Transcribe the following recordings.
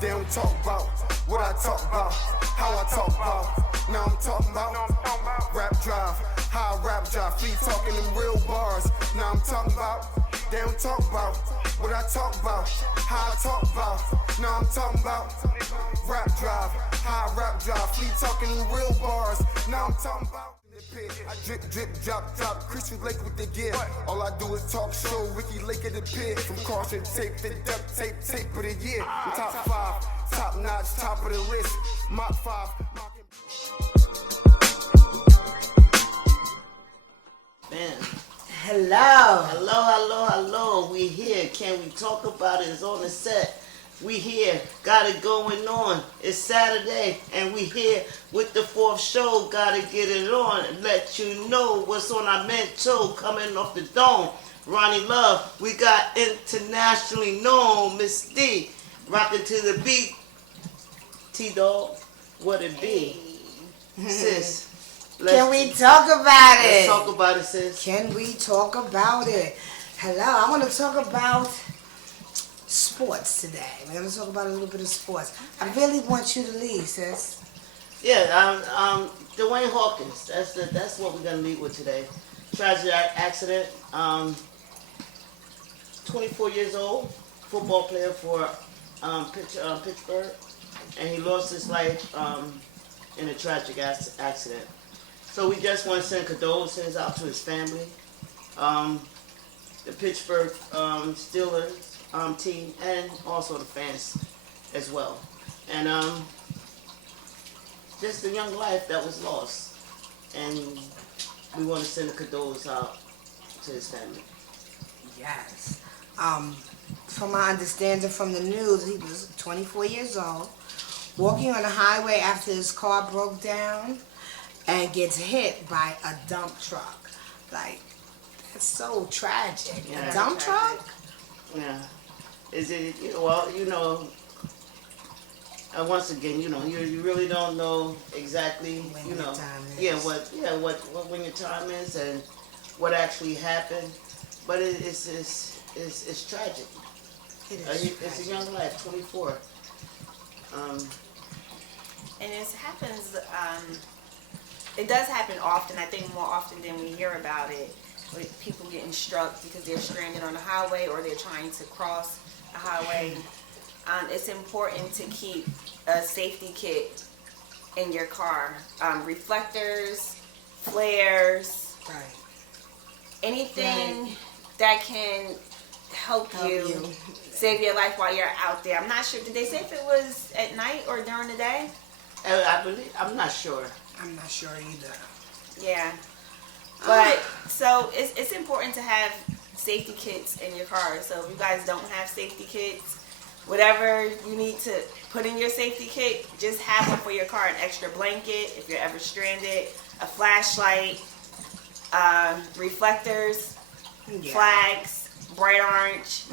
They don't talk about what I talk about, how I talk about. Now I'm talking about rap drive, how I rap drive. Free talking them real bars. Now I'm talking about. They don't talk about what I talk about, how I talk about. Now I'm talking about rap drive, how I rap drive. Free talking them real bars. Now I'm talking about. I drip, drip, drop, drop, Christian Lake with the gear. All I do is talk show, Ricky Lake at the pier. From caution tape to duct tape, tape of the year. Top 5, top notch, top of the list. Mach 5. Man. Hello. Hello, hello, hello. We here. Can we talk about it? It's on the set. We here. Got it going on. It's Saturday, and we here with the 4th show. Gotta get it on and let you know what's on our mental coming off the dome. Ronnie Love. We got internationally known Miss D rocking to the beat. T-Dog, what it be? Sis. Can we talk about it? Let's talk about it, sis. Can we talk about it? Hello, I want to talk about sports today. We're going to talk about a little bit of sports. I really want you to lead, sis. Yeah, Dwayne Hawkins. That's what we're going to lead with today. Tragic accident. 24 years old, football player for Pittsburgh, and he lost his life in a tragic accident. So we just want to send condolences out to his family, the Pittsburgh Steelers team, and also the fans as well. And just a young life that was lost. And we want to send a condolence out to his family. Yes. From my understanding from the news, he was 24 years old, walking on the highway after his car broke down, and gets hit by a dump truck. Like, that's so tragic. Yeah, a dump truck? Yeah. Is it, well, once again, you really don't know exactly, when your time is. what when your time is and what actually happened. But it's tragic. It is It's a young life, 24. And it happens, it does happen often, I think more often than we hear about it, with people getting struck because they're stranded on the highway or they're trying to cross a highway. It's important to keep a safety kit in your car. Reflectors, flares, Right. anything that can help you save your life while you're out there. I'm not sure, did they say if it was at night or during the day? I'm not sure. I'm not sure either. Yeah. But so it's important to have safety kits in your car. So if you guys don't have safety kits, whatever you need to put in your safety kit, just have one for your car. An extra blanket if you're ever stranded, a flashlight, reflectors, flags, bright orange,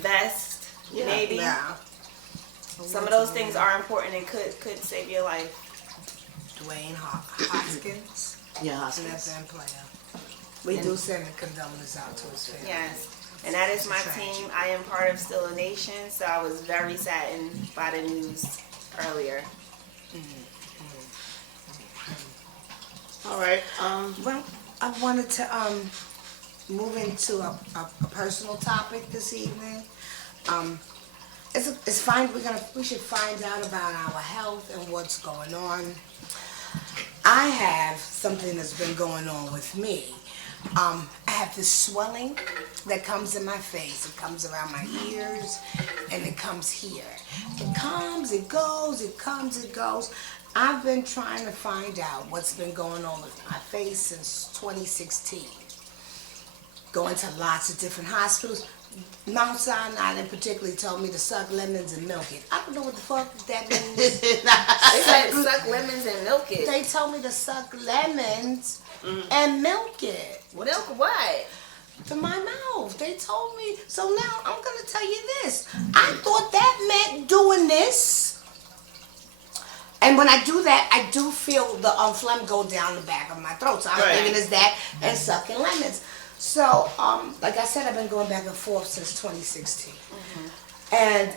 vest, maybe. Yeah. Some of those things are important and could save your life. Dwayne Hoskins. Yeah, An Hoskins. FM player. We do send the condolences out to his family. Yes. And that is my team. I am part of Still a Nation, so I was very saddened by the news earlier. All right. Well, I wanted to move into a personal topic this evening. It's fine. We should find out about our health and what's going on. I have something that's been going on with me. I have this swelling that comes in my face. It comes around my ears, and it comes here. It comes, it goes, it comes, it goes. I've been trying to find out what's been going on with my face since 2016. Going to lots of different hospitals. Mount Sinai in particular told me to suck lemons and milk it. I don't know what the fuck that means. They said suck lemons and milk it. They told me to suck lemons and milk it. Milk what? To my mouth. They told me. So now I'm going to tell you this. I thought that meant doing this. And when I do that, I do feel the phlegm go down the back of my throat. So I'm thinking it's that and sucking lemons. So, like I said, I've been going back and forth since 2016. And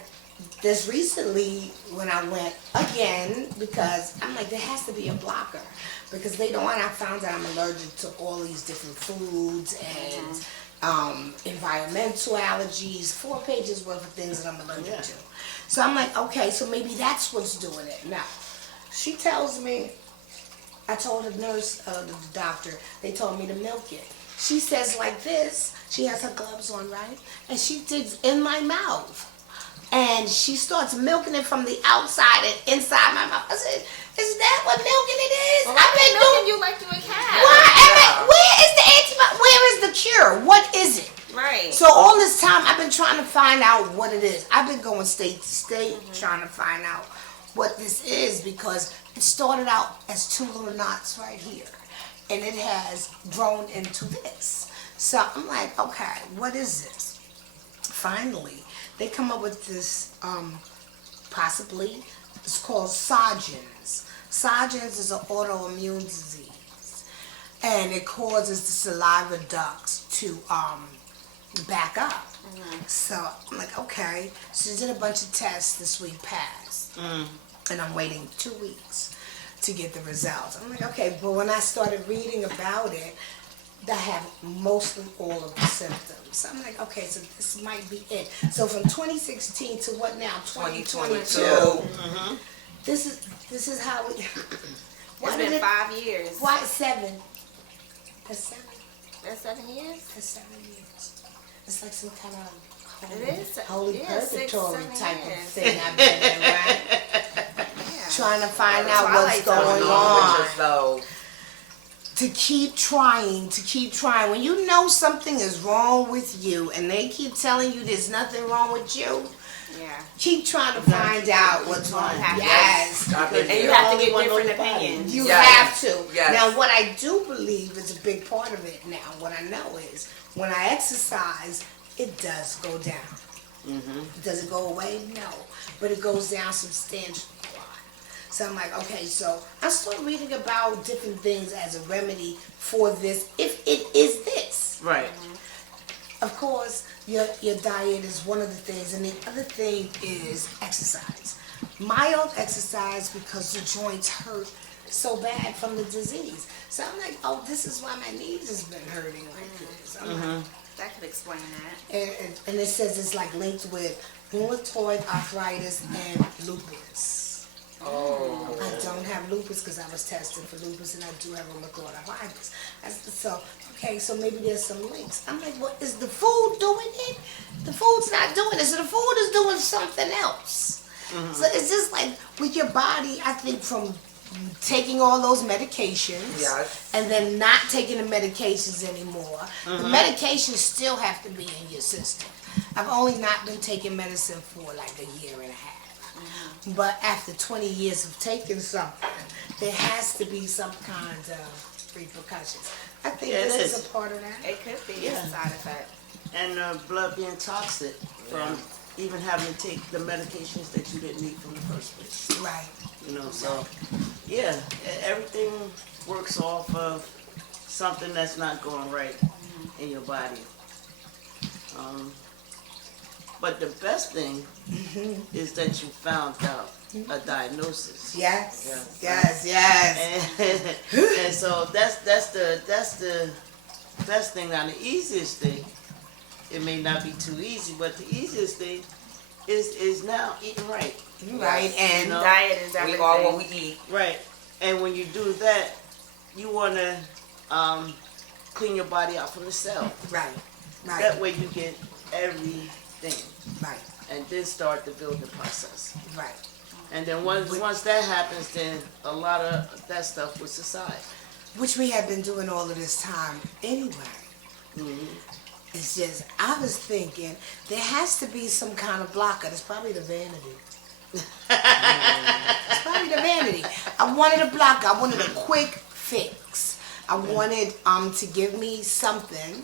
this recently when I went again, because I'm like, there has to be a blocker. Because they don't want, I found out I'm allergic to all these different foods and environmental allergies, 4 pages worth of things that I'm allergic to. So I'm like, okay, so maybe that's what's doing it. Now, she tells me, I told the nurse, the doctor, they told me to milk it. She says like this, she has her gloves on, right? And she digs in my mouth. And she starts milking it from the outside and inside my mouth. I said, is that what milking it is? Well, I've been milking doing you like you a cat. Where is the antibiotic? Where is the cure? What is it? Right. So all this time, I've been trying to find out what it is. I've been going state to state trying to find out what this is, because it started out as 2 little knots right here, and it has grown into this. So I'm like, okay, what is this? Finally, they come up with this, possibly, it's called Sjögren's. Sjögren's is an autoimmune disease, and it causes the saliva ducts to back up. So I'm like, okay. So she did a bunch of tests this week past, and I'm waiting 2 weeks to get the results. I'm like, okay, but when I started reading about it, I have mostly all of the symptoms. So I'm like, okay, so this might be it. So from 2016 to what now? 2022. This is how we. It's been 5 years. Why 7? That's 7. That's 7 years? That's 7 years. It's like some kind of It is. holy Yeah, 6, purgatory 7 type of years. thing I've been in, right? Yeah. Trying to find out what's Twilight going Zone. on. So, To keep trying. When you know something is wrong with you and they keep telling you there's nothing wrong with you, Yeah. keep trying to find out what's wrong. Yes. I've been And you there. have to only get one different knows about it. opinions. You Yes. have to. Yes. Now, what I do believe is a big part of it now, what I know is, when I exercise, it does go down. Does it go away? No. But it goes down substantially. So I'm like, okay, so I started reading about different things as a remedy for this, if it is this. Right. Of course, your diet is one of the things, and the other thing is exercise. Mild exercise, because the joints hurt so bad from the disease. So I'm like, oh, this is why my knees has been hurting like this. I'm like, That could explain that. and it says it's like linked with rheumatoid arthritis and lupus. Oh. I don't have lupus because I was tested for lupus, and I do have rheumatoid arthritis. So, okay, so maybe there's some links. I'm like, well, is the food doing it? The food's not doing it, so the food is doing something else. So it's just like with your body, I think from taking all those medications, Yes. and then not taking the medications anymore, the medications still have to be in your system. I've only not been taking medicine for like a year and a half. But after 20 years of taking something, there has to be some kind of repercussions. I think Yeah, it this is is. a part of that. It could be Yeah. a side effect. And blood being toxic from even having to take the medications that you didn't need from the first place. Right. You know, so yeah, everything works off of something that's not going right in your body. But the best thing is that you found out a diagnosis. Yes. Yes. Yes. And so that's the best thing. Now the easiest thing, it may not be too easy, but the easiest thing is now eating right. Right. And You know? Diet is We everything. are what we eat. Right. And when you do that, you want to clean your body out from the cell. right. Right. That way you get everything, Right. and then start the building process. Right. And then once that happens, then a lot of that stuff will subside. Which we have been doing all of this time anyway. It's just, I was thinking, there has to be some kind of blocker. It's probably the vanity. It's probably the vanity. I wanted a blocker. I wanted a quick fix. I wanted to give me something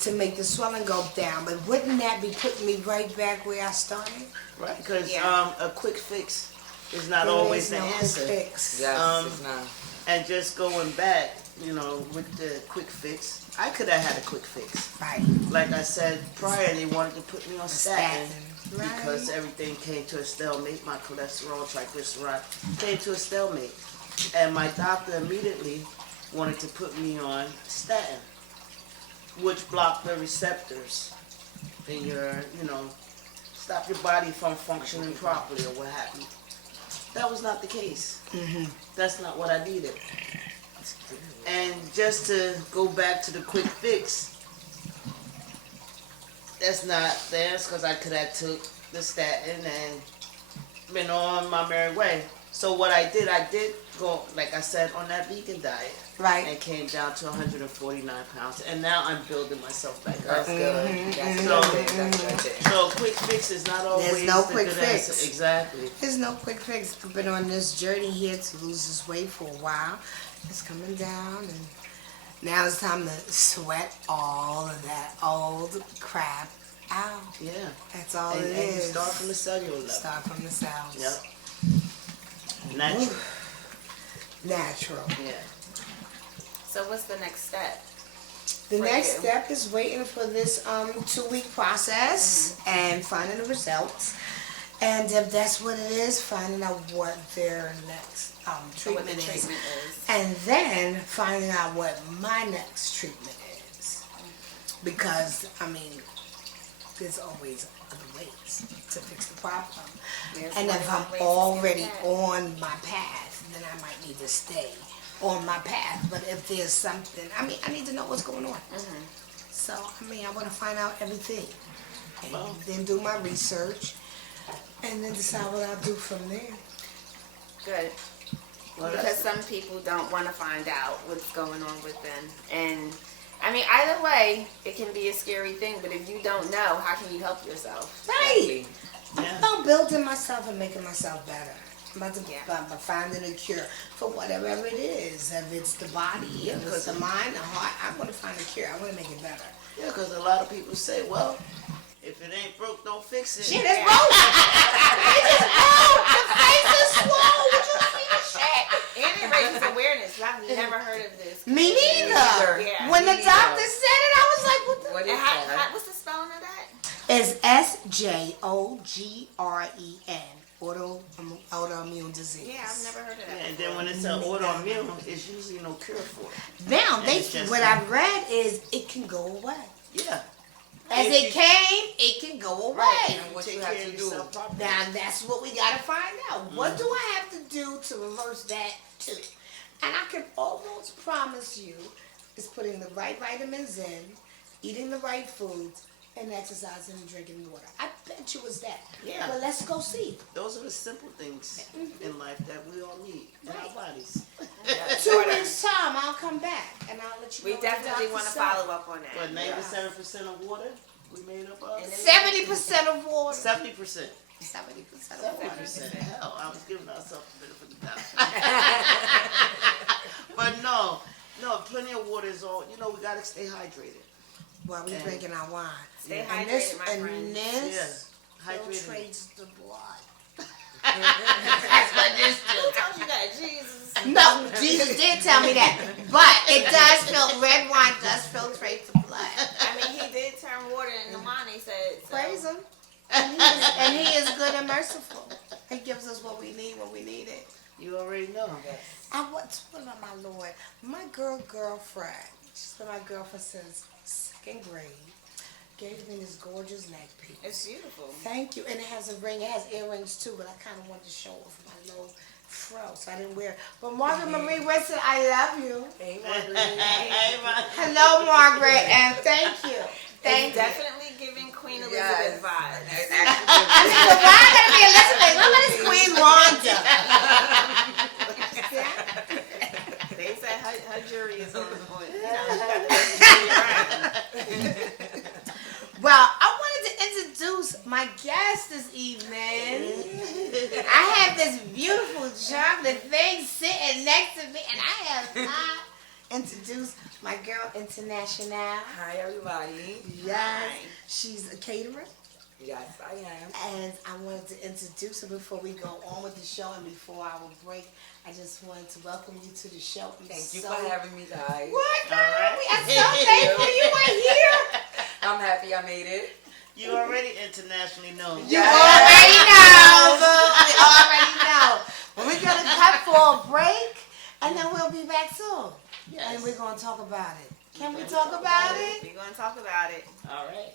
to make the swelling go down. But wouldn't that be putting me right back where I started? Right? Because Yeah. a quick fix is not There always is the no quick answer. fix. Yes, it's not. And just going back, you know, with the quick fix, I could have had a quick fix. Right. Like I said prior, they wanted to put me on statin. because everything came to a stalemate. My cholesterol, triglyceride came to a stalemate. And my doctor immediately wanted to put me on statin, which blocked the receptors in your, stop your body from functioning properly or what have you. That was not the case. That's not what I needed. And just to go back to the quick fix, that's not the answer, because I could have took the statin and been on my merry way. So what I did go, like I said, on that vegan diet. Right. And came down to 149 pounds. And now I'm building myself back up. That's good. That's So, good. That's good. so quick fix is not always There's no the quick good fix. answer. Exactly. There's no quick fix. I've been on this journey here to lose this weight for a while. It's coming down, and now it's time to sweat all of that old crap out. Yeah. That's all And it you is. start from the cellular level. Start from the cells. Yep. Natural. Natural. Yeah. So what's the next step? The For next you. step is waiting for this 2-week process and finding the results. And if that's what it is, finding out what their next So what the treatment is. treatment is. And then finding out what my next treatment is. Because, there's always other ways to fix the problem. There's And more if than I'm one way to already skin that. on my path, then I might need to stay on my path. But if there's something, I need to know what's going on. So, I want to find out everything. And then do my research. And then decide what I'll do from there. Good. Well, Because some people don't want to find out what's going on with them. And either way, it can be a scary thing, but if you don't know, how can you help yourself? Right. I'm Yeah. about building myself and making myself better. I'm about to Yeah. by finding a cure for whatever it is. If it's the body, if it's the mind, the heart, I want to find a cure. I want to make it better. Yeah, because a lot of people say, well, if it ain't broke, don't fix it. Shit, it's broke. It just broke. The face is swole. Would you see the shit? And it raises awareness. I've never heard of this. Me neither. Yeah. When the Me doctor neither. said it, I was like, what the? What And is that? what's the spelling of that? It's SJOGREN, autoimmune disease. Yeah, I've never heard of that. Yeah, and then when it's an autoimmune, it's usually no cure for it. Now, And it's just what a- I've read is it can go away. Yeah. As If it you- came, it can go away. Right. And what Take you care have of to do. yourself properly. Now that's what we gotta find out. What do I have to do to reverse that too? And I can almost promise you is putting the right vitamins in, eating the right foods, and exercising and drinking water. I bet you it's that. Yeah. But let's go see. Those are the simple things in life that we all need in our bodies. 2 weeks time, I'll come back and I'll let you We know. what the definitely doctor want to said. follow up on that. But 97% of water we made up of? And then- 70% of water. 70%. 70% of water. 70%. Hell, I was giving ourselves a benefit of the doubt. But no, plenty of water is all, we gotta stay hydrated. While we And- drinking our wine. Stay And hydrated, this, my and friend. this Yeah. Hydrated. filtrates the blood. That's what this Who told you that? Jesus. No, Jesus did tell me that. But it does red wine does filtrate the blood. He did turn water into wine, he said. So. Praise him. And he is good and merciful. He gives us what we need when we need it. You already know. What's one of my Lord? My girlfriend, she's been my girlfriend since 2nd grade, gave me this gorgeous neck piece. It's beautiful. Thank you. And it has a ring. It has earrings too, but I kind of wanted to show off my little fro, so I didn't wear it. But Margaret Marie Winston, I love you. Hey, Marguerite. Hey, man. Hello, Margaret, and thank you. Thank It's you. definitely giving Queen Elizabeth Yes. vibes. It's I actually mean, but why gotta be Elizabeth? Look at this Queen Rhonda. They said her jury is on. Well, I wanted to introduce my guest this evening. I have this beautiful chocolate thing sitting next to me, and I have not introduced my girl International. Hi, everybody. Yes, she's a caterer, Yes, I am. and I wanted to introduce her before we go on with the show and before our break. I just wanted to welcome you to the show. Thank you for having me, guys. What, girl? All right. We are so thankful you were here. I'm happy I made it. You already internationally known. You already know, boo. We already know. Well, we're going to cut for a break, and then we'll be back soon. Yes. And we're going to talk about it. Can we talk about it? We're going to talk about it. All right.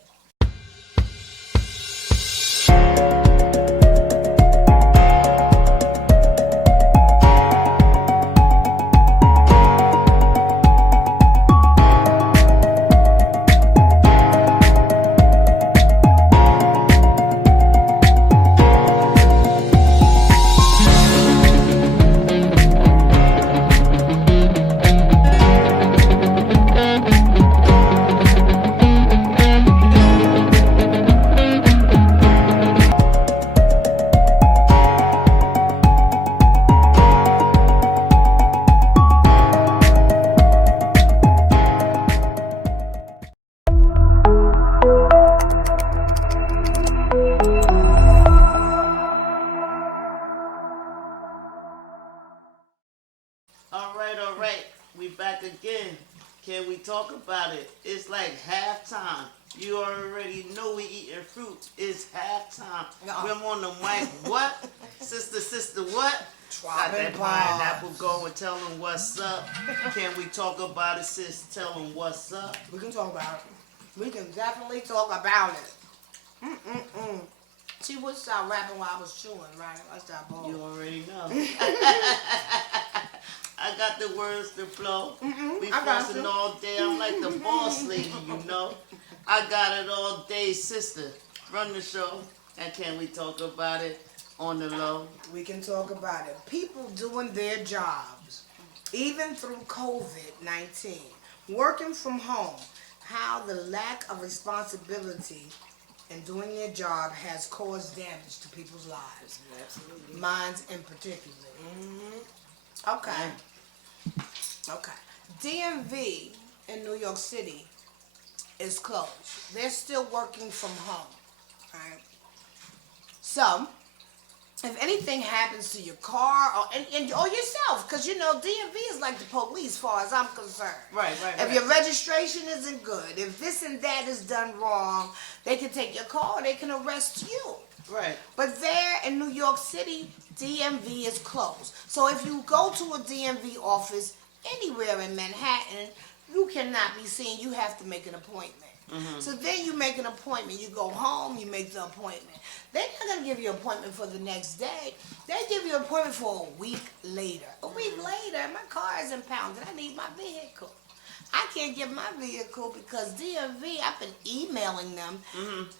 All right. We back again. Can we talk about it? It's like halftime. You already know we eating fruit. It's halftime. We're on the mic. What? Sister, what? Got that pineapple going. Tell them what's up. Can we talk about it, sis? Tell them what's up. We can talk about it. We can definitely talk about it. She would start rapping while I was chewing, right? I start balling. You already know. I got the words to flow. We fussing all day. I'm like the boss lady, you know. I got it all day, sister. Run the show. And can we talk about it on the low? We can talk about it. People doing their jobs, even through COVID-19, working from home, how the lack of responsibility in doing their job has caused damage to people's lives. Absolutely. Mine in particular. Okay. DMV in New York City is closed. They're still working from home. Right? So, if anything happens to your car or yourself, because you know DMV is like the police as far as I'm concerned. Right. If your registration isn't good, if this and that is done wrong, they can take your car or they can arrest you. Right. But there in New York City, DMV is closed. So if you go to a DMV office anywhere in Manhattan, you cannot be seen. You have to make an appointment. So then you make an appointment. You go home, you make the appointment. They're not going to give you an appointment for the next day. They give you an appointment for a week later. A week later, my car is impounded. I need my vehicle. I can't get my vehicle because DMV, I've been emailing them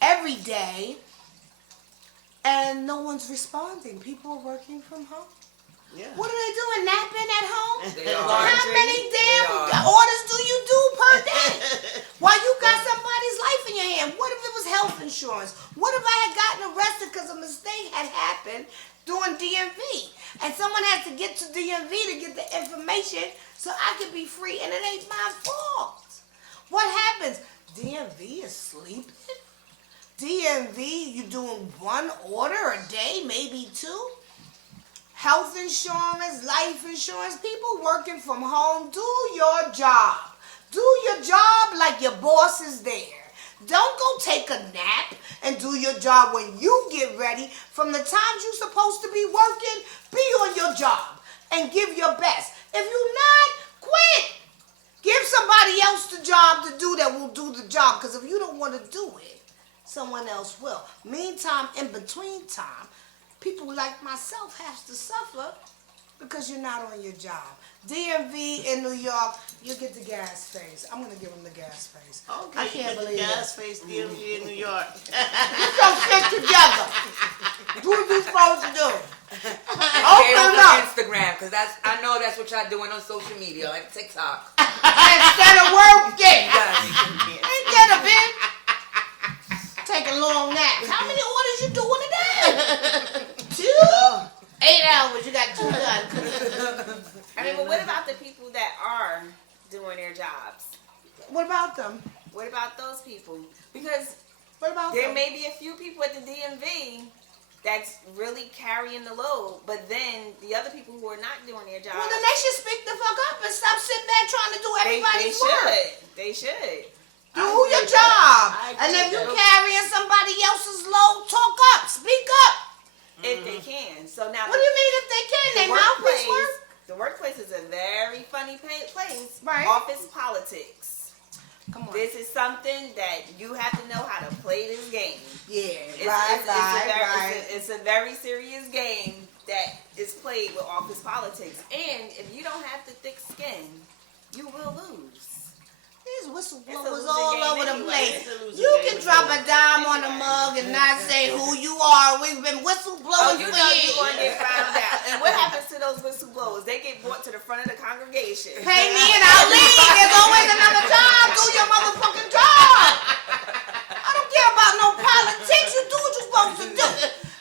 every day, and no one's responding. People are working from home. Yeah. What are they doing? Napping at home? They are. How many damn orders do you do per day? While you got somebody's life in your hand. What if it was health insurance? What if I had gotten arrested because a mistake had happened doing DMV? And someone had to get to DMV to get the information so I could be free, and it ain't my fault. What happens? DMV is sleeping? DMV, you doing one order a day, maybe two? Health insurance, life insurance, people working from home, do your job. Do your job like your boss is there. Don't go take a nap and do your job when you get ready. From the times you're supposed to be working, be on your job and give your best. If you're not, quit. Give somebody else the job to do that will do the job, because if you don't want to do it, someone else will. Meantime, in between time, people like myself have to suffer because you're not on your job. DMV in New York, you get the gas face. I'm going to give them the gas face. Okay, I can't believe the it. gas face DMV in New York. Get your shit together. Do what you're supposed to do. Open Open up. Instagram, because I know that's what y'all doing on social media, like TikTok. Instead of working. Yes. Ain't that a bitch? Taking long naps. How many orders you doing a day? 2? 8 hours, you got 2 done. I mean, but what about the people that are doing their jobs? What about them? What about those people? Because What about there them? may be a few people at the DMV that's really carrying the load, but then the other people who are not doing their job, Well, then they should speak the fuck up and stop sitting back trying to do they everybody's work. should. They should. Do I your agree. job. I And agree if you with that. carrying somebody else's load, talk up, speak up. If they can. So now What do you mean if they can? They mouthpiece work? the workplace is a very funny place. Right. Office politics. Come on. This is something that you have to know how to play this game. Yeah, It's a very serious game that is played with office politics. And if you don't have the thick skin, you will lose. These whistleblowers losing all game over the anyway. place. It's a losing You game can drop a anyway. dime on a mug and not say who you are. We've been whistleblowing You for know years. you're going to get found out. And what happens to those whistleblowers? They get brought to the front of the congregation. Pay me and I'll leave. There's always another job. Do your motherfucking job. I don't care about no politics. You do what you're supposed to do.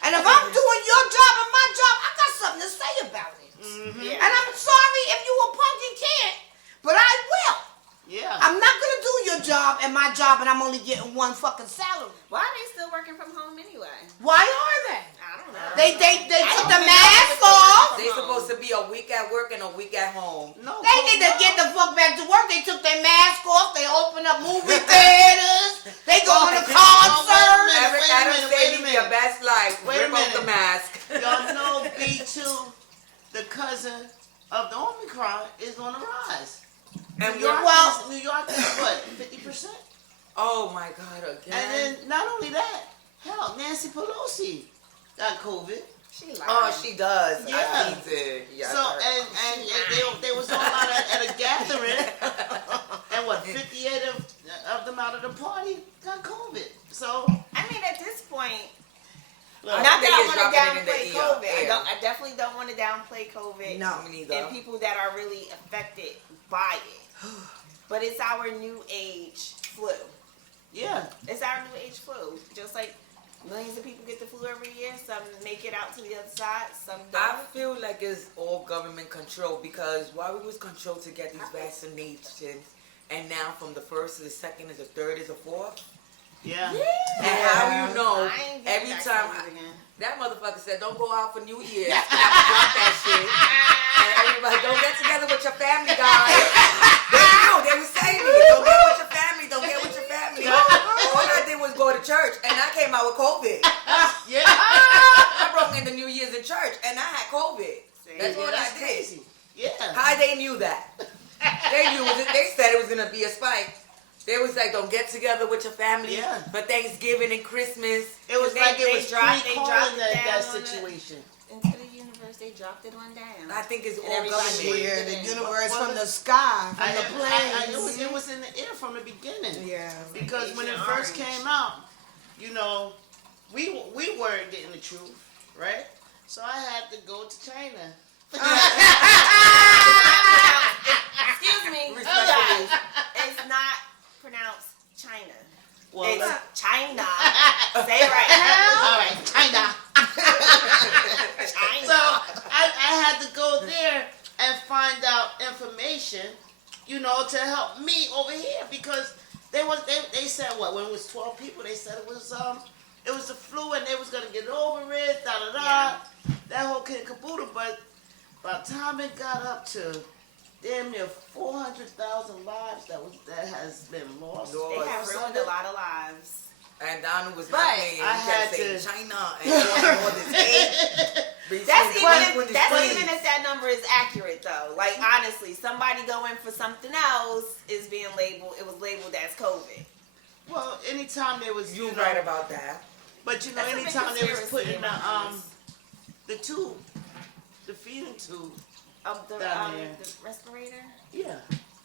And if I'm doing your job and my job, I got something to say about it. Yeah. And I'm sorry if you a punk and can't, but I will. Yeah. I'm not gonna do your job and my job, and I'm only getting one fucking salary. Why are they still working from home anyway? Why are they? I don't know. They I took don't the even know mask what's going off. on. They supposed to be a week at work and a week at home. No. They need to get the fuck back to work. They took their mask off. They opened up movie theaters. They going to concerts. Eric Wait a Adams minute, said wait a live minute. your best life. Wait a Rip off the minute. mask. Y'all know B2, the cousin of the Omicron, is on the rise. And New York, well- New York is what, 50%? oh my God, again. And then not only that, hell, Nancy Pelosi got COVID. She lied. Oh, she does. Yeah. I seen it. Yeah, So I heard. and they was all out at a gathering, and what 58 of them out of the party got COVID. So I mean, at this point, look, not they that I is want to dropping it in downplay the COVID. air. I definitely don't want to downplay COVID. No. Me neither. And people that are really affected by it. But it's our new age flu. yeah, It's our new age flu. Just like millions of people get the flu every year. Some make it out to the other side. Some I don't. feel like it's all government control because while we was controlled to get these vaccinations, and now from the first to the second to the third is the fourth. yeah. And how you know I ain't getting every time vaccinated again. that motherfucker said, "Don't go out for New Year's." I drop that shit. And everybody, don't get together with your family, guys. They knew. They were saying it. Don't get with your family. Don't get with your family. All I did was go to church, and I came out with COVID. Yeah. I broke into New Year's in church, and I had COVID. That's Yeah, what that's I did. crazy. Yeah. How they knew that? They knew. They said it was gonna be a spike. They was like, don't get together with your family Yeah. for Thanksgiving and Christmas. It was They- like it they was dropped pre-calling it that down on situation. Into the universe, they dropped it on down. I think it's And all everybody government. breathed Yeah, it the in. universe Well, from the sky, from the It planes. was in the air from the beginning. Yeah. Because when it Agent first Orange. came out, you know, we weren't getting the truth, right? So I had to go to China. Excuse me, Respectfully. it's not pronounced China. Well, It's China. Say it right. all right, China. China. So I had to go there and find out information, you know, to help me over here because they said what when it was 12 people they said it was the flu and they was gonna get over it, da da da, Yeah. that whole kid caboodle. But by the time it got up to damn near 400,000 lives that has been lost. Lord. They have ruined a lot of lives. And Donald was But not paying. I He had kept saying to- China and all this hate. That's Between even 2020. if that number is accurate though. Like honestly, somebody going for something else is being labeled. It was labeled as COVID. Well, anytime there was You know, right about that. But you know, That's a big anytime they was conspiracy putting around the tube, the feeding tube, Of the Down there. the respirator. yeah,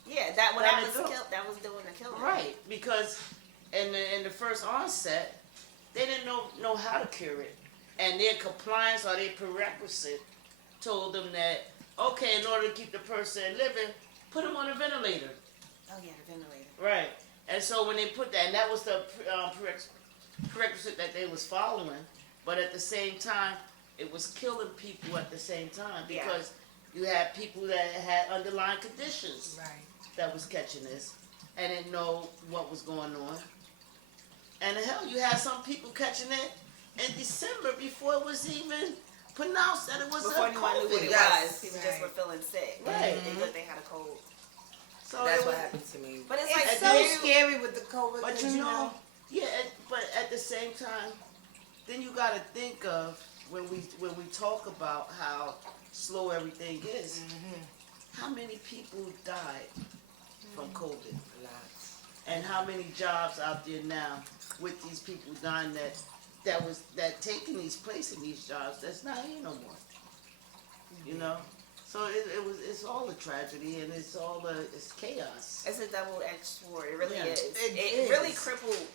Yeah, that when Down that the was throat. killed, that was doing the killing. right. Because in the first onset, they didn't know how to cure it, and their compliance or their prerequisite told them that okay, in order to keep the person living, put them on a ventilator. Oh yeah, the ventilator. Right. And so when they put that, and that was the prerequisite that they was following, but at the same time, it was killing people at the same time Yeah. because you had people that had underlying conditions Right. that was catching this and didn't know what was going on. And hell, you had some people catching it in December before it was even pronounced that it was Before a anyone knew what COVID. it Yes. was, people Right. just were feeling sick. Right. They thought they had a cold. So That's it what was, happened to me. But it's It's like so you- scary with the COVID. But 'cause, you know, yeah. But at the same time, then you got to think of when we talk about how slow everything is. How many people died from COVID? And how many jobs out there now with these people dying that taking these place in these jobs that's not here no more. You know, so it's all a tragedy and it's chaos. It's a double-edged sword. It really Yeah. is. It It really is. crippled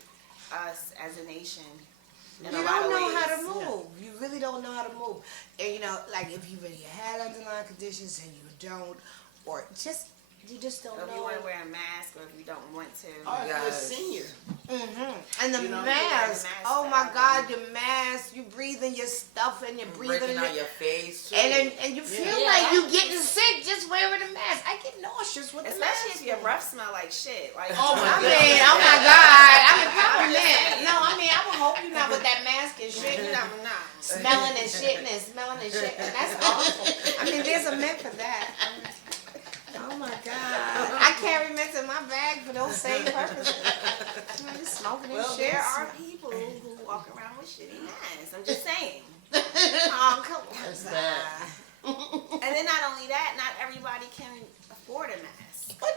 us as a nation. In You a lot don't of know ways. how to move. You really don't know how to move. And you know, like if you really had underlying conditions and you don't, or you just don't Or if know. you want to wear a mask, or if you don't want to. Or if you're a Yes. senior. And the You know, mask. the mask Oh my forever. God, the mask. You breathing your stuff and you're breathing Breaking it. out your face. Too. And you feel Yeah. like you getting sick just wearing a mask. I get nauseous with the mask. Especially if your breath smell like shit. Like, Oh my I God. mean, oh my God. I mean, compliment. No, I mean, I would hope you're not with that mask and shit. You know, smelling and shitting and smelling and shitting. That's awful. I mean, there's a mint for that. Oh my God. I carry mints in my bag for those same purposes. I'm smoking and well, shit. there are people who walk around with shitty masks. I'm just saying. Oh, come on. That's bad. And then not only that, not everybody can afford a mask. What?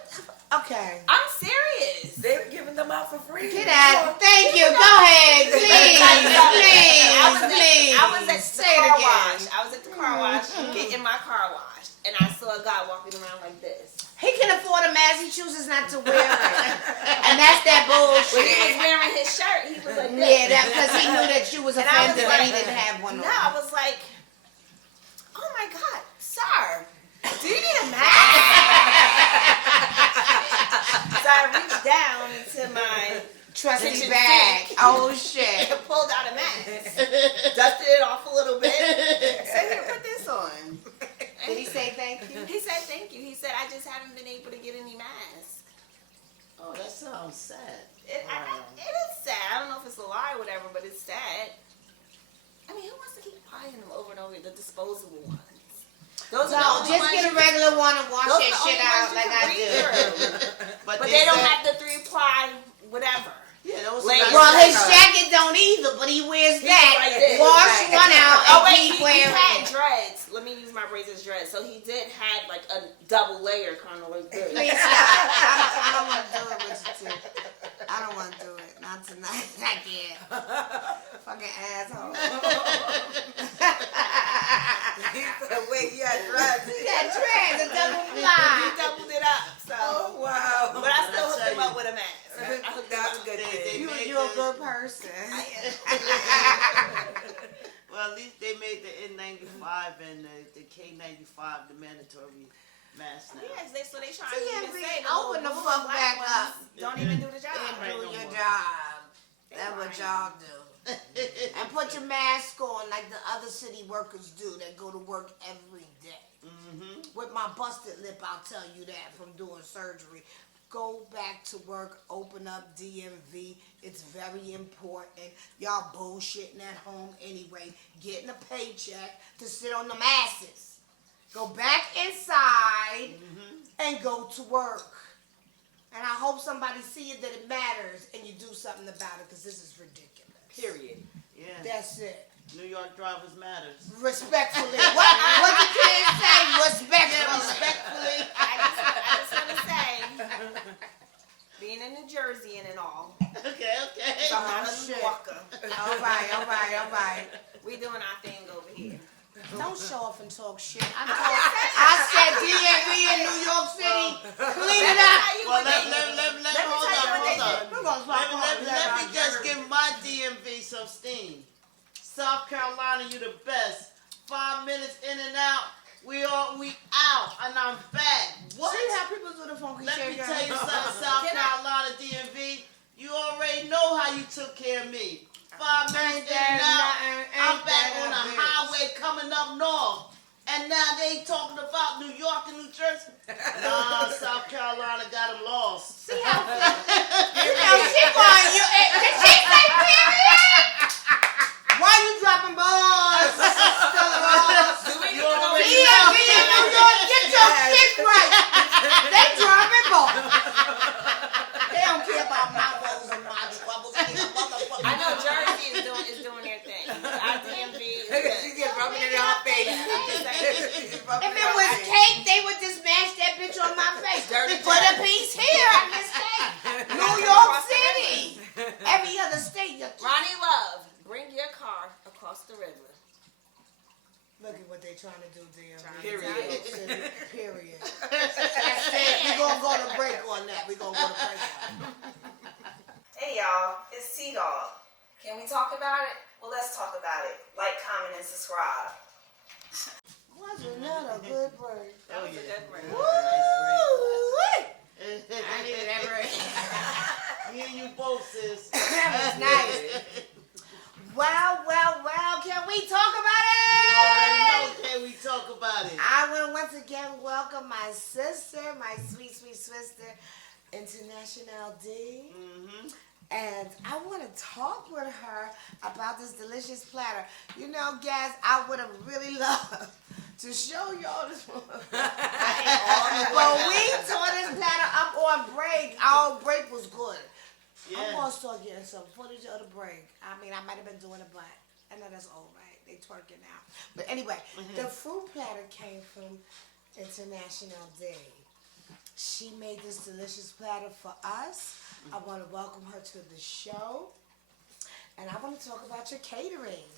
Okay. I'm serious. They're giving them out for free. Get out. Thank you. Go ahead. Please. Please. I was at the Say it car again. wash. I was at the car wash, getting my car washed, and I saw a guy walking around like this. He can afford a mask. He chooses not to wear it. And that's that bullshit. When he was wearing his shirt, he was like this. Yeah, that because he knew that you was And I was offended that he like- didn't have one on. No, I was like, oh my God, sir, do you need a mask? So I reached down into my Trusty kitchen bag. sink Oh shit. and pulled out a mask, dusted it off a little bit, said, here, put this on. Did he say thank you? He said thank you. He said, I just haven't been able to get any masks. Oh, that sounds sad. It is sad. I don't know if it's a lie or whatever, but it's sad. I mean, who wants to keep buying them over and over, the disposable ones? Those are the No, only just ones get a you- regular one and wash those that are the shit only out ones you like can I breathe do. through. But But they don't said- have the 3-ply whatever. Yeah, those Like- are Well, nice. his jacket don't either, but he wears He that. like this. Wash Right. one out Oh and wait, keep he wearing had it. dreads. Let me use my braids as dreads. So he did have like a double layer kind of like this. Please stop. I don't want to do it with you too. I don't want to do it. Not tonight. I can't. Fucking asshole. Wait, you had drugs. He got dreads, a double He fly. doubled it up. So, Oh, wow. but I still hooked tell him up you. with a mask. I hooked him That's up. a good They thing. made You're a the- good person. Well, at least they made the N95 and the K95 the mandatory mask now. Yes, so they trying See, to yeah, even see, say open the little fuck black back ones up. don't even do the job. And Right, do no your more. job. They That's what lying. y'all do. And put your mask on like the other city workers do that go to work every day. Mm-hmm. With my busted lip, I'll tell you that from doing surgery. Go back to work, open up DMV. It's very important. Y'all bullshitting at home anyway. Getting a paycheck to sit on them asses. Go back inside and go to work. And I hope somebody sees that it matters and you do something about it because this is ridiculous. Period. Yeah. That's it. New York drivers matters. Respectfully. What the kids say? Respectfully. Respectfully. I just want to say, being in New Jersey and all, Okay. I'm not a shit. New Yorker. All right. We doing our thing over here. Don't show off and talk shit. I said DMV in New York City. Clean it up. Well, let hold on. We're Let me just give my DMV some steam. South Carolina, you the best. 5 minutes in and out. We out, and I'm back. What? See how people do the funky Let me shit. tell you something, South Carolina DMV. You already know how you took care of me. 5 minutes in and out. I'm back on the highway coming up north. And now they ain't talking about New York and New Jersey. Nah, South Carolina got them lost. See how she want you. Did she say period? Why you dropping balls? Do we need to go already DMV in New York, get your shit right. They dropping balls. They don't care about my on my face. Dirty Put a Jack. piece here. I'm just saying. New York City. Every other state. Ronnie Love, bring your car across the river. Look at what they trying to do, dear. Period. Period. That's it. We're going to go to break on that. We're going to go to break on that. Hey y'all, it's T-Dog. Can we talk about it? Well, let's talk about it. Like, comment, and subscribe. Wasn't that a good break? That was a good break. Woo! I needed that break. Me and you both, sis. That was nice. Well, can we talk about You already know, it? can we talk about it? I want to once again welcome my sister, my sweet, sweet sister, International D. Mm-hmm. And I want to talk with her about this delicious platter. You know, guys, I would have really loved to show y'all this one. But we tore this platter up on break. Our break was good. I'm Yeah. going to start getting some footage of the break. I mean, I might have been doing it, but I know that's all right. They twerking now. But anyway, the fruit platter came from International D. She made this delicious platter for us. I want to welcome her to the show. And I want to talk about your catering.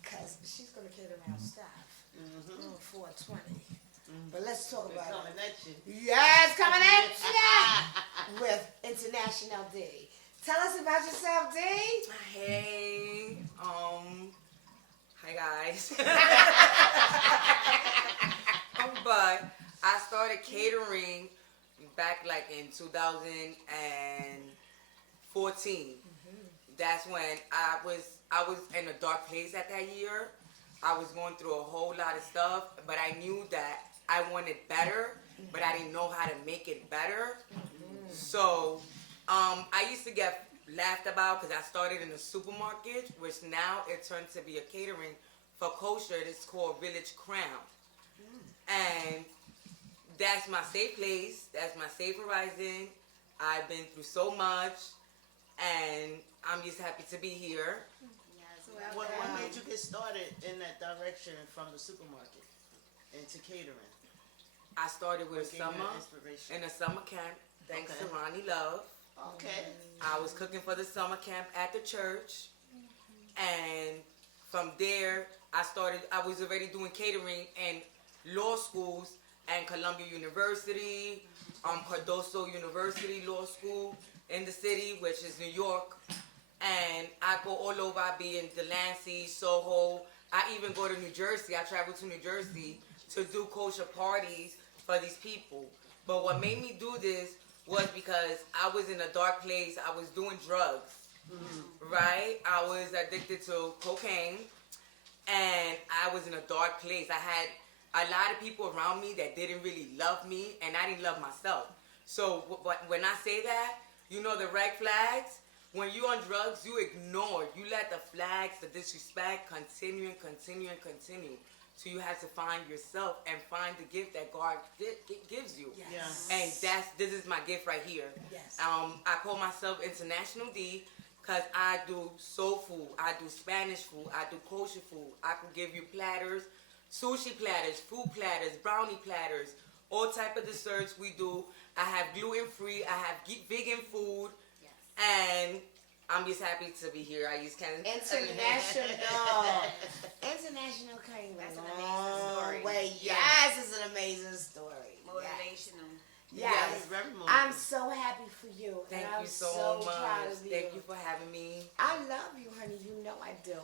Because she's going to cater our staff. 420. But let's talk We're about coming it. at you. Yes, coming at you with International D. Tell us about yourself, D. Hey, hi guys. But I started catering back like in 2014. That's when I was in a dark place at that year. I was going through a whole lot of stuff, but I knew that I wanted better, but I didn't know how to make it better. So I used to get laughed about because I started in a supermarket, which now it turned to be a catering for kosher. It's called Village Crown. And that's my safe place. That's my safe horizon. I've been through so much, and I'm just happy to be here. What made you get started in that direction from the supermarket into catering? I started with What gave you summer that inspiration? in a summer camp, thanks to Okay. Ronnie Love. Okay. I was cooking for the summer camp at the church, and from there I was already doing catering in law schools and Columbia University, Cardoso University Law School in the city, which is New York. And I go all over. I be in Delancey, Soho. I even go to New Jersey. I travel to New Jersey to do kosher parties for these people. But what made me do this was because I was in a dark place. I was doing drugs, right? I was addicted to cocaine, and I was in a dark place. I had a lot of people around me that didn't really love me, and I didn't love myself. So when I say that, you know the red flags? When you're on drugs, you ignore. You let the flags, the disrespect continue and continue and continue. So you have to find yourself and find the gift that God gives you. Yes. And this is my gift right here. Yes. I call myself International D because I do soul food, I do Spanish food, I do kosher food. I can give you platters, sushi platters, food platters, brownie platters, all type of desserts we do. I have gluten-free, I have vegan food, and I'm just happy to be here. I just can't. International came a That's an amazing long story. way. Yes, it's an amazing story. Motivational. Yes. Very much. I'm so happy for you. Thank and I'm you so proud much. of you. Thank you for having me. I love you, honey. You know I do.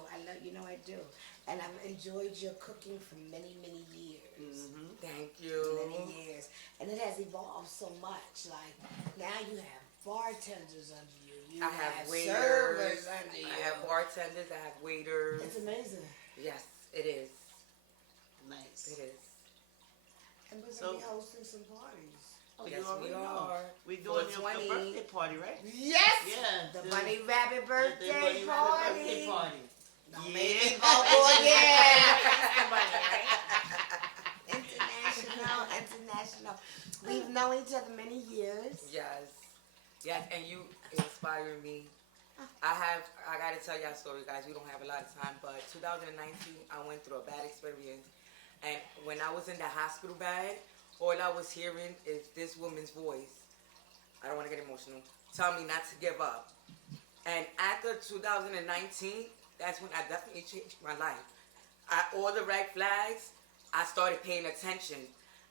You know I do. And I've enjoyed your cooking for many, many years. Thank you. Many years. And it has evolved so much. Like, now you have bartenders under you. You I have waiters. servers under you. I have bartenders. I have waiters. It's amazing. Yes, it is. Nice. It is. And we're going to So- be hosting some parties. Oh, Yes, you already we know. are. We doing your 420. birthday party, right? Yes! Yeah. The Bunny Rabbit birthday The Bunny Rabbit party. birthday party. Maybe. Oh, yeah. International. We've known each other many years. Yes. Yes, and you inspire me. I gotta tell y'all a story, guys. We don't have a lot of time, but 2019, I went through a bad experience. And when I was in the hospital bed, all I was hearing is this woman's voice. I don't want to get emotional. Tell me not to give up. And after 2019, that's when I definitely changed my life. All the red flags, I started paying attention.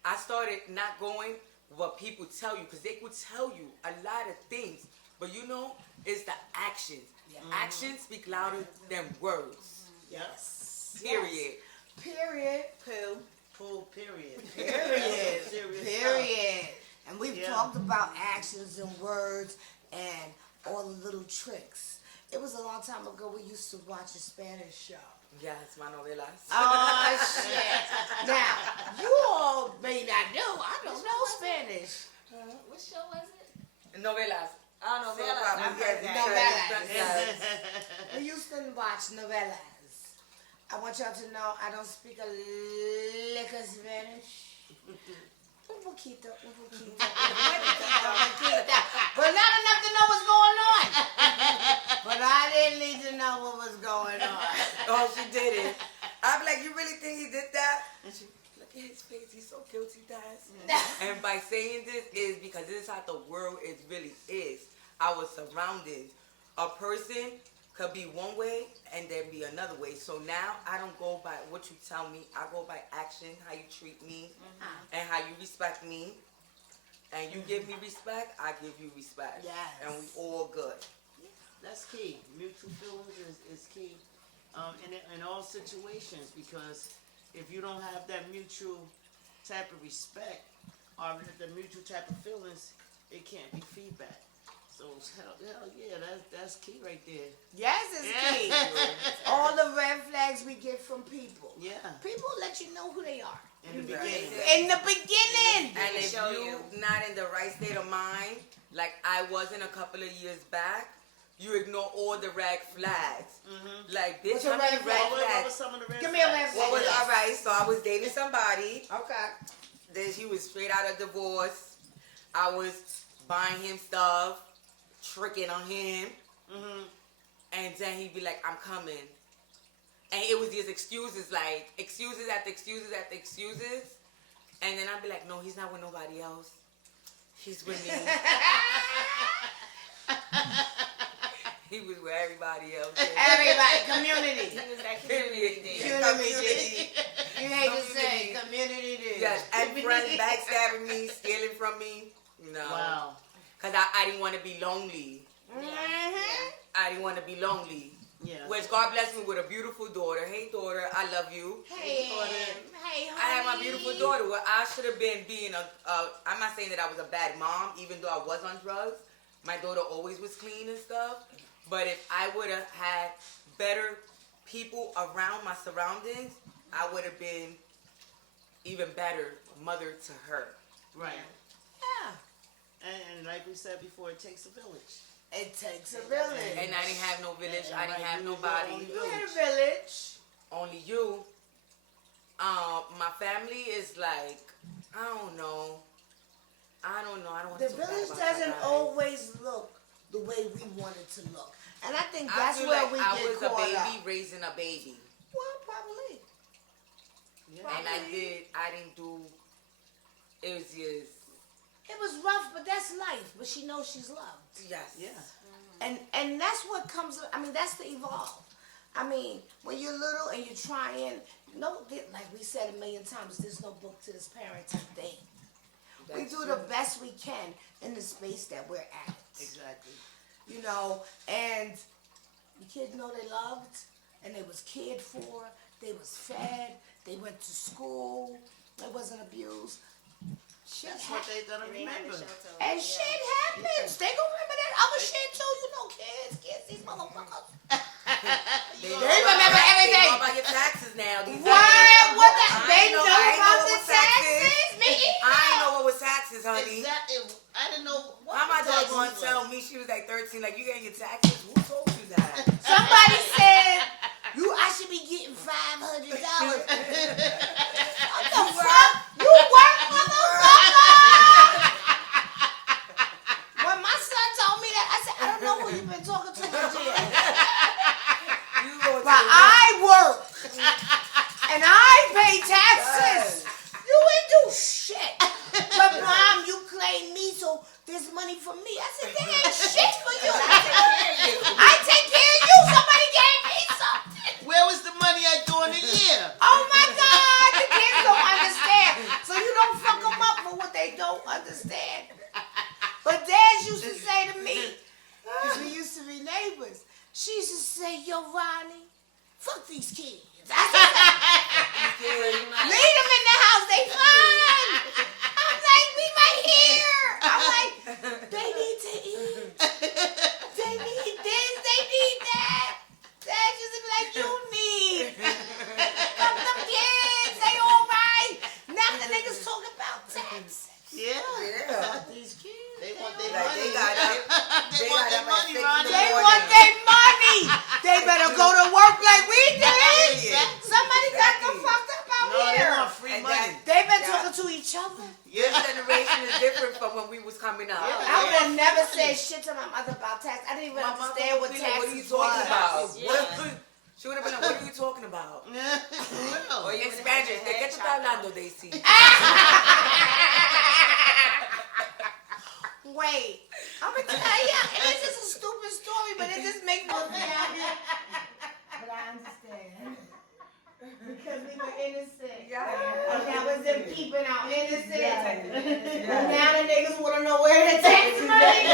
I started not going what people tell you, because they would tell you a lot of things. But you know, it's the actions. Actions speak louder than words. Yes. Period. Period. Full period. Period. Serious Period. And we've Yeah. talked about actions and words and all the little tricks. It was a long time ago we used to watch a Spanish show. Yes, my novelas. Oh, shit. Now, you all may not know. I don't know Spanish. What show was it? Novelas. Oh, no, So I've probably, heard yes, that. yes. We used to watch novelas. I want y'all to know I don't speak a lick of Spanish. Un poquito. But not enough to know what's going on. But I didn't need to know what was going on. Oh, she did it. I'd be like, you really think he did that? And she, look at his face, he's so guilty, Daz. And by saying this is because this is how the world really is. Our surroundings. A person could be one way and then be another way. So now I don't go by what you tell me. I go by action, how you treat me, and how you respect me. And you give me respect, I give you respect. Yes. And we all good. That's key. Mutual feelings is key in all situations, because if you don't have that mutual type of respect or the mutual type of feelings, it can't be feedback. So hell yeah, that's key right there. Yes, it's key. All the red flags we get from people. Yeah. People let you know who they are. In the beginning. In the beginning. And if show you not in the right state of mind, like I wasn't a couple of years back, you ignore all the red flags. Like bitch, What's a how many red red flag? What was flags? some of the red Give me a red flags? flag. What was all right? So I was dating somebody. Okay. Then he was straight out of divorce. I was buying him stuff, tricking on him, and then he'd be like, "I'm coming," and it was these excuses, like excuses after excuses after excuses, and then I'd be like, "No, he's not with nobody else. He's with me." He was with everybody else. Everybody, community. He was that community there. Community. You hate to say community. Yes, and friends backstabbing me, stealing from me. No. Wow. Because I didn't want to be lonely. I didn't want to be lonely. Yeah. Which God bless me with a beautiful daughter. Hey, daughter, I love you. Hey, honey. I had my beautiful daughter. Well, I should have been being I'm not saying that I was a bad mom, even though I was on drugs. My daughter always was clean and stuff. But if I would have had better people around my surroundings, I would have been even better mother to her. Right. Yeah. And like we said before, it takes a village. It takes a village. And I didn't have no village. And I didn't right, have you was nobody. the You only had a village. Only you. My family is like, I don't know. I don't want The to talk bad village about doesn't you guys. always look the way we want it to look. And I think I that's feel where like we I get was caught a baby up. raising a baby. Well, probably. Yeah. And I didn't do, it was just, It was rough, but that's life. But she knows she's loved. yes. Yeah. And that's what comes, I mean, that's the evolve. I mean, when you're little and you're trying, like we said a million times, there's no book to this parenting thing. We That's do true. the best we can in the space that we're at. Exactly. You know, and the kids know they loved, and they was cared for, they was fed, they went to school, they wasn't abused. Shit That's what happens. they're gonna They had remember. the shelter. And Yeah. shit happens. They gonna remember that other shit too. You know, kids, these motherfuckers. They remember everything. They know about your taxes now. These What? days. What the? I They ain't know I ain't about what the was taxes. taxes? Me either. I ain't know what was taxes, honey. Exactly. I didn't know what How my the daughter taxes gonna was. tell me she was like 13, like you getting your taxes? Who told you that? Somebody said I should be getting $500. What the fuck? You work, motherfucker? When my son told me that, I said, I don't know who you've been talking to, my dear. You go But I work and I pay taxes. You ain't do shit. know, Ronnie, fuck these kids. Leave them in the house. They fine. I'm like, we right here. I'm like, they need to eat. They need this. They need that. Dad used to be like, you need. Fuck them kids. They all right. Now the niggas talking about taxes. Yeah. Yeah. These kids. They want their Like, money. they got up. They want their money, Ronnie. They want their money. They better go to work like we did. Exactly. Somebody got them fucked up out No, they here. want free And money. They've been talking to each other. This generation is different from when we was coming up. I would have never said shit to my mother about tax. I didn't even My mother understand what would be like, taxes what are you talking about? Yeah. She would have been like, what are you talking about? Well, Or in Spanish, ¿de qué tú estás hablando, Daisy? Wait, I'm gonna tell you, and it's just a stupid story, but it just makes me laugh. But I understand. Because we were innocent. And that was them keeping our innocence. And now the niggas wanna know where the tax money.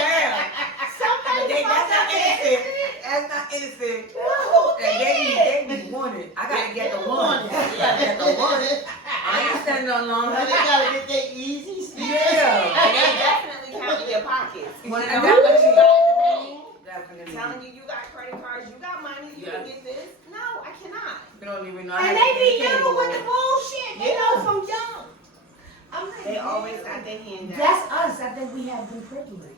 Somebody fucked up innocent. That's not innocent. Who And did? they wanted. I gotta get the one. I gotta get the one. I ain't standing on long. they gotta get their easy stuff. Yeah. And they definitely count in your pockets. One of You them got what you got in the bank. Definitely. Telling you got credit cards, you got money, you can get this. No, I cannot. You don't even know. And they be young with the bullshit. They know from young. I'm like, They always got their hand down. that's us. I think we have been privileged.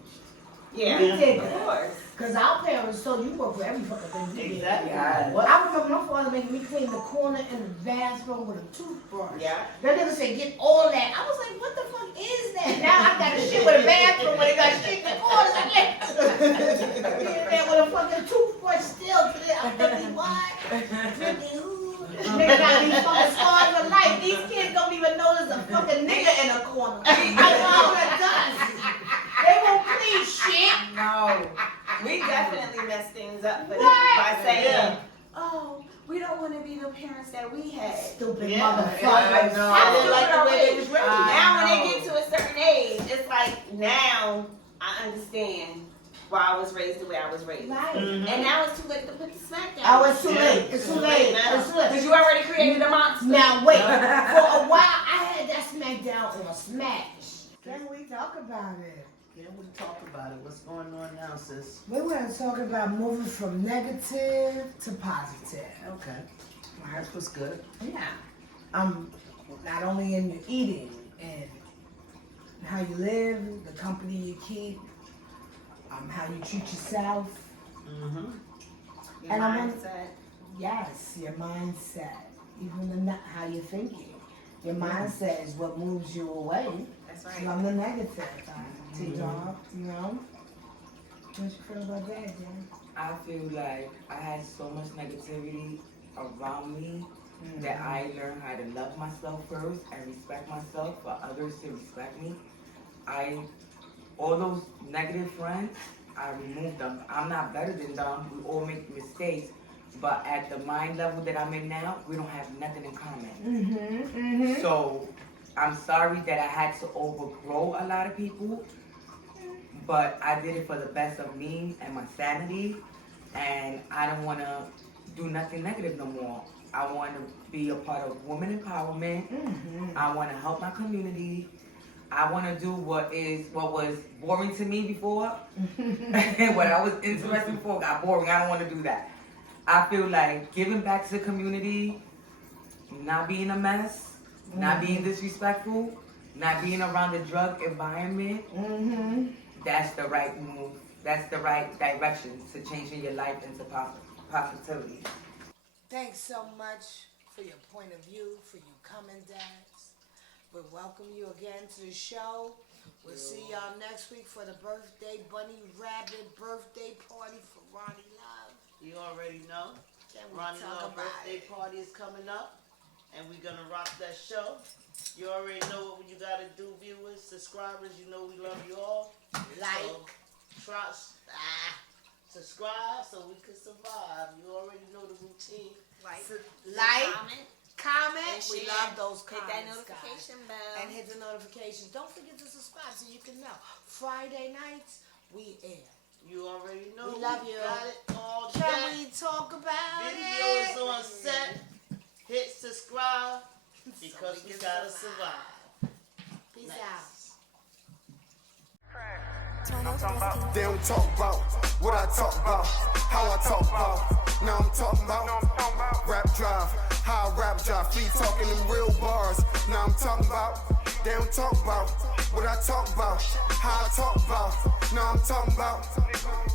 Yeah, We did of that. course. Because our parents told you work for every fucking thing you did. Exactly. Yeah. What? I remember my father making me clean the corner in the bathroom with a toothbrush. Yeah. That nigga said, get all that. I was like, what the fuck is that? Now I got a shit with a bathroom when they got shit in the corners. I'm like, in there with a fucking toothbrush still. I'm thinking, what? Thinking, who? Nigga got these fucking scars for life. These kids don't even know there's a fucking nigga in a corner. I found a dust. They won't clean shit. No. We definitely mess things up for them What? by saying, Yeah. oh, we don't want to be the parents that we had. Stupid Yeah. motherfuckers. I know. I How didn't stupid like the are way they we? was raised. Now when know. they get to a certain age, it's like, now I understand why I was raised the way I was raised. Right. And now it's too late to put the smack down. Oh, it's too late. It's too late. It's too late. Because you already created a monster. Now wait. For a while, I had that SmackDown on Smash. Can we talk about it? Yeah, we talk about it. What's going on now, sis? We were talking about moving from negative to positive. Okay. Well, that's what's good. Yeah. Not only in your eating and how you live, the company you keep, how you treat yourself. Mm-hmm. Your And I want- mindset. Yes, your mindset, even how you're thinking. Your mindset is what moves you away That's from the negative T-Dog, you know? What you feel about that, Jen? I feel like I had so much negativity around me that I learned how to love myself first and respect myself for others to respect me. All those negative friends, I removed them. I'm not better than them. We all make mistakes. But at the mind level that I'm in now, we don't have nothing in common. So I'm sorry that I had to overgrow a lot of people. But I did it for the best of me and my sanity. And I don't want to do nothing negative no more. I want to be a part of women empowerment. I want to help my community. I want to do what was boring to me before. What I was interested before got boring. I don't want to do that. I feel like giving back to the community, not being a mess, not being disrespectful, not being around the drug environment, that's the right move. That's the right direction to changing your life into positivity. Thanks so much for your point of view, for you coming, Dads. We welcome you again to the show. We'll see y'all next week for the birthday bunny rabbit birthday party for Ronnie Love. You already know. Can we Ronnie talk Love about birthday it? party is coming up, and we're gonna rock that show. You already know what you gotta do, viewers, subscribers. You know we love you all. Like. So, subscribe so we can survive. You already know the routine. Like, Comment. and We share. love those Hit comments, that notification bell. guys. And hit the notifications. Don't forget to subscribe so you can know. Friday nights, we air You already know. We love you. Got it all Can day. we talk about Video it? is on set. Hit subscribe because we gotta survive. Peace out. They don't talk about what I talk about, how I talk about. Now I'm talking about rap drive, how I rap drive. Free talking in real bars. Now I'm talking about. They don't talk about what I talk about, how I talk about. Now I'm talking about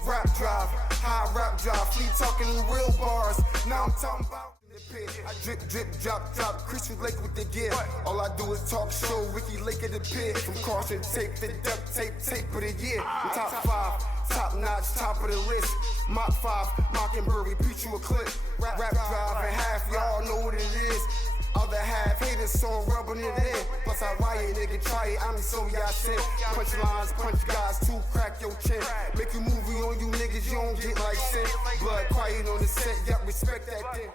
rap drive, how I rap drive. Free talking in real bars. Now I'm talking about. I drip, drip, drop, drop, Christian Lake with the gear. All I do is talk show, Ricky Lake at the pier. From caution tape to duct tape, tape of the year. Top 5, top notch, top of the list. Mach 5, Mockingbird, we preach you a clip. Rap drive and half, y'all know what it is. Other half haters, so I'm rubbing it in. Plus I riot, nigga, try it, I'm so y'all sick. Punch lines, punch guys, two crack your chin. Make a movie on you niggas, you don't get like sin. Blood quiet on the set, yup, respect that thing.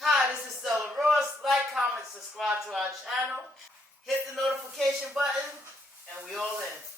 Hi, this is Stella Ross. Like, comment, subscribe to our channel. Hit the notification button, and we all in.